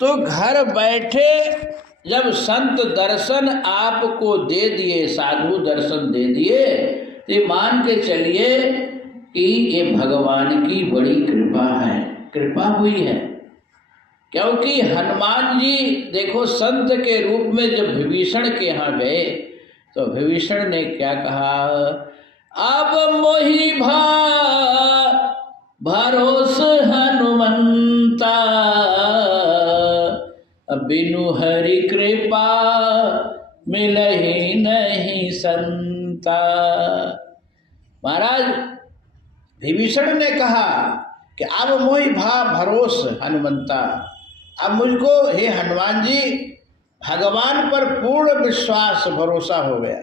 तो घर बैठे जब संत दर्शन आपको दे दिए, साधु दर्शन दे दिए, तो मान के चलिए कि ये भगवान की बड़ी कृपा है, कृपा हुई है। क्योंकि हनुमान जी देखो संत के रूप में जब विभीषण के यहाँ गए तो विभीषण ने क्या कहा, अब मोहि भरोस हनुमंता, बिनु हरि कृपा मिलहि नहीं संता। महाराज विभीषण ने कहा कि अब मोहि भरोस हनुमंता, अब मुझको हे हनुमान जी भगवान पर पूर्ण विश्वास भरोसा हो गया।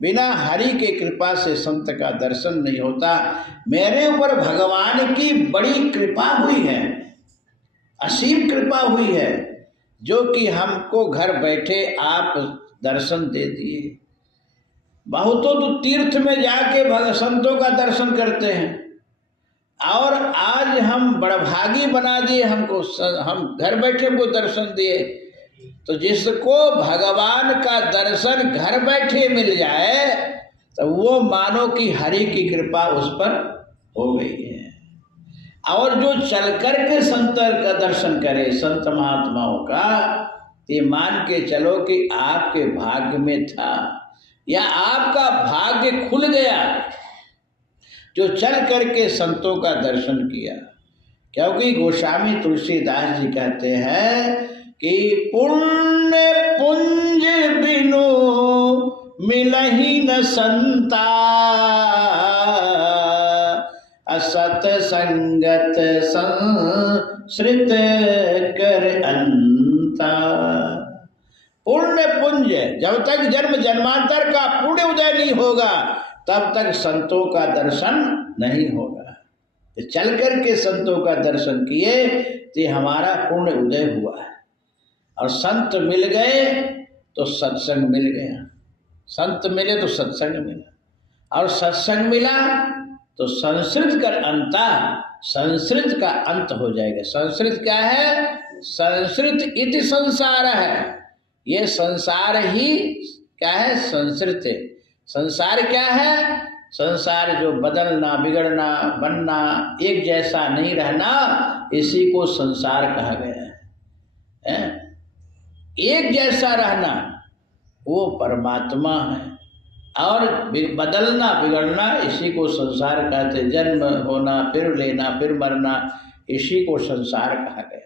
बिना हरि के कृपा से संत का दर्शन नहीं होता। मेरे ऊपर भगवान की बड़ी कृपा हुई है, असीम कृपा हुई है, जो कि हमको घर बैठे आप दर्शन दे दिए। बहुतों तो तीर्थ में जाके संतों का दर्शन करते हैं, और आज हम बड़भागी बना दिए हमको, हम घर बैठे को दर्शन दिए। तो जिसको भगवान का दर्शन घर बैठे मिल जाए तो वो मानो कि हरि की कृपा उस पर हो गई है। और जो चल कर के संत का दर्शन करे, संत महात्माओं का, ये मान के चलो कि आपके भाग्य में था या आपका भाग्य खुल गया जो चल करके संतों का दर्शन किया। क्योंकि गोस्वामी तुलसीदास जी कहते हैं कि पुण्य पुंज बिनु मिलहि न संता, असत संगत संसृत कर अंता। पुण्य पुंज, जब तक जन्म जन्मांतर का पुण्य उदय नहीं होगा तब तक संतों का दर्शन नहीं होगा। तो चल करके संतों का दर्शन किए तो हमारा पुण्य उदय हुआ है। और संत मिल गए तो सत्संग मिल गया, संत मिले तो सत्संग मिला, और सत्संग मिला तो संस्कृत का अंता, संस्कृत का अंत हो जाएगा। संस्कृत क्या है? संस्कृत इति संसार है। ये संसार ही क्या है? संस्कृत है। संसार क्या है? संसार जो बदलना, बिगड़ना, बनना, एक जैसा नहीं रहना, इसी को संसार कहा गया है। एक जैसा रहना वो परमात्मा है, और बदलना बिगड़ना इसी को संसार कहते। जन्म होना, फिर लेना, फिर मरना, इसी को संसार कहा गया।